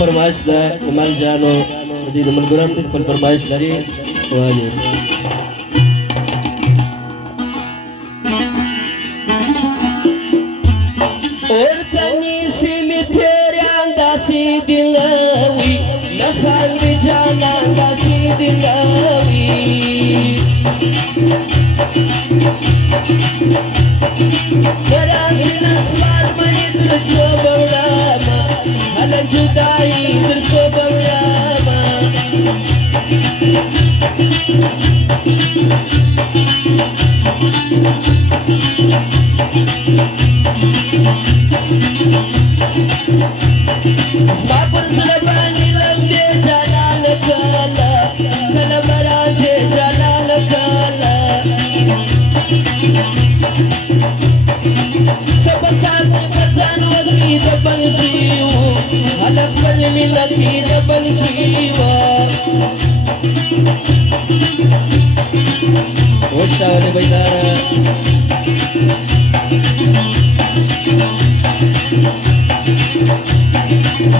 فرمایش ده ایمال جانو دې د ملګرو ته خپل فرمایش لري وایي اور کني سیمه تیرې انداسې دلوي لخال جان انداسې دلوي درازن اسمان منی در څو بولاما هله جدایي در څو بولاما زما پر زړه باندې لمدې جانان کله کله به راځې جانان کله څه په سات مې په ځان وکړي د بل زوی و هله خپل مینه کې د بل زوی وه وشته ولې بیداره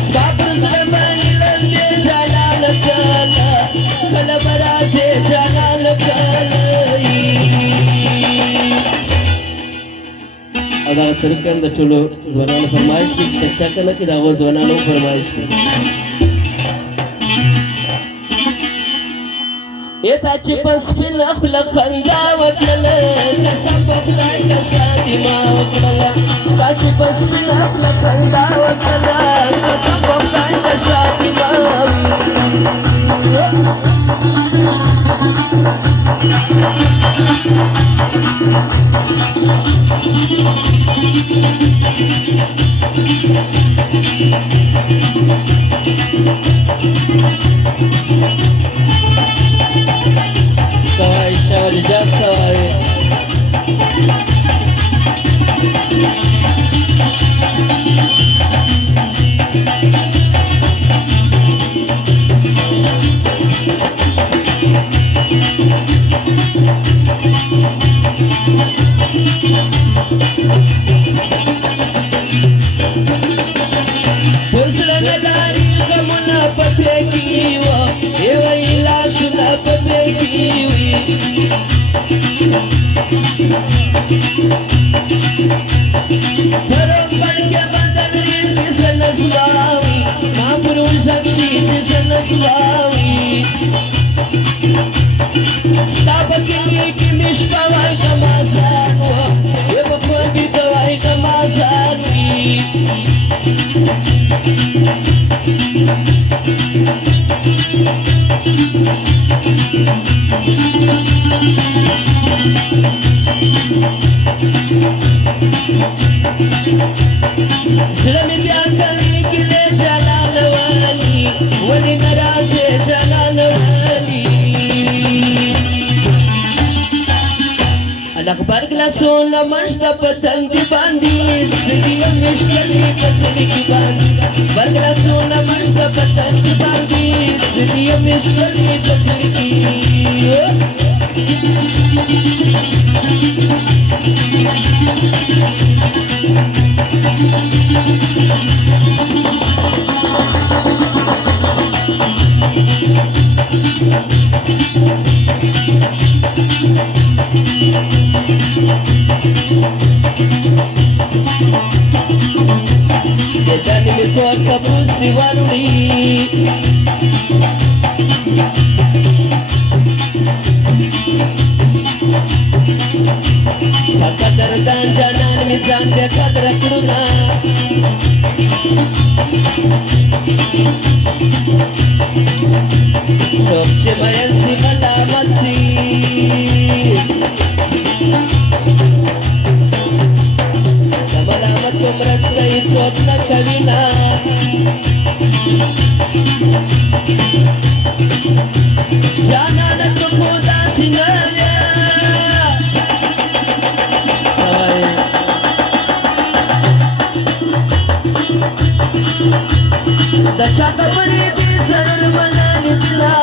ستا پر زړه باندې لمدې جانان کله کله به راځې جانان کله او دغه سرکن د ټولو ځوانانو فرمایش دی چې چا کله کې د هغو ځوانانو فرمایش دی تا چې په سپینه خوله خندا وکړله قسم په خدای که شادي ما وکړله تا چې په سپینه خوله خندا وکړله قسم په خدای که شادي ما سوای شاولی جات سوای پرسره نداری غمونه پته کیوا ایوی لاسونه پته کیوی پرم پڑکه بدن ریز کسه نسواوی مامرو شکشی کسه نسواوی ستا پکلی کی مشپاوی کمازانو یہ بخوندی دوائی کمازانوی زړه مې بیا کوي ګیلې جلال والي ولې نه راځې جلال والي الاخبار ګلاسونه مشته په تندي باندې سړي مې شلې په سړي کې باندې بر ګلاسونه مشته په تندي باندې سړي مې شلې په سړي کې Gedani mi porta pusi waruri Kadar dan janan mi zan be kadar kuruna Sokse mayan si malamat si Malamat ko merasa isot na kawina Jangan aku kuda sinanya Da chaka bari di sarar manani dila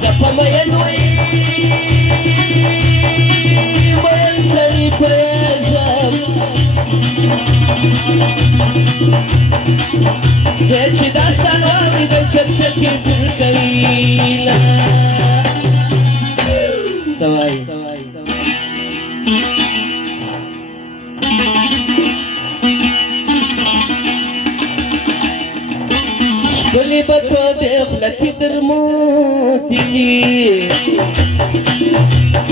Sapa mayan wai Mayan याची दास्तान वावी ग चकचकी फुलकळीला सवाई شكوني بطوبي خلتي درموتي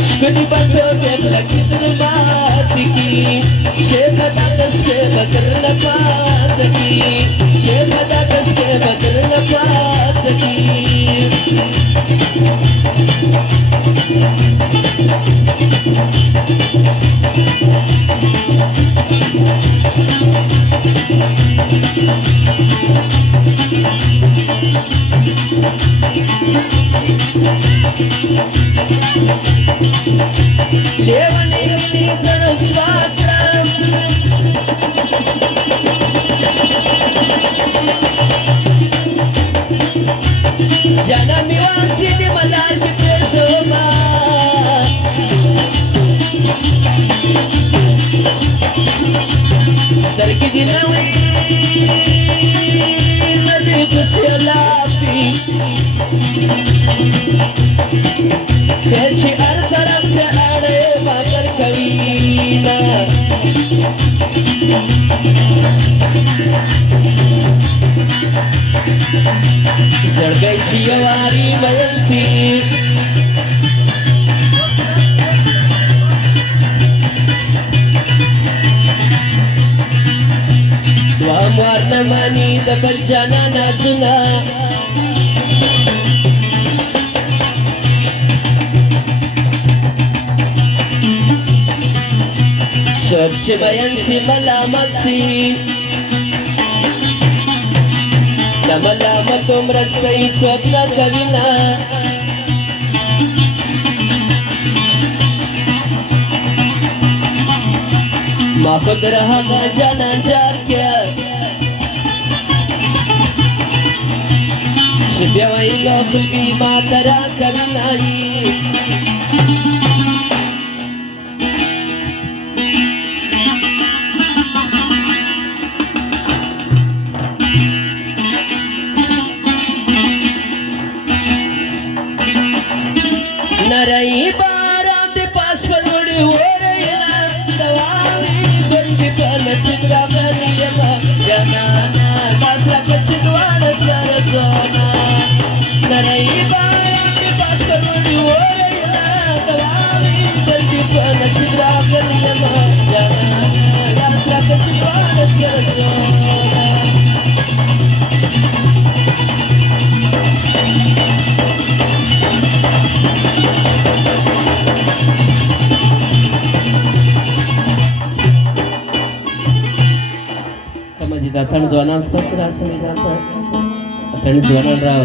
شكوني بطوبي خلتي درماتي شيخ دادس كي بدر نفاتي شيخ دادس كي بدر نفاتي लेवनी जन स्वात्रम जनमी वासिनी मलाल की प्रेशोमा स्तरकी दिनावी नदी कुसियलापी त्याची अर्धरक्त आडे walker कवीला जळगाईची वारी मयंसी स्वामवार नमानी दबजाना नाचुना स्वच्छ बयांसी मलामतसी मलामतुम रस्ते स्वप्न कविना माफक रहा जाना जार क्या शिव्यावाई लोकी मातरा कविनाई नरई बाराम दे पास पलवड़ी हो रही ना दवाई बंदी पर नसीबा करियमा जनाना दासरा कचवाड़ सर जोना नरई बाराम दे पास पलवड़ी हो रही ना दवाई बंदी पर नसीबा करियमा जनाना दासरा कचवाड़ सर जोना Datang jualan stok cerah semi datang, datang jualan raw.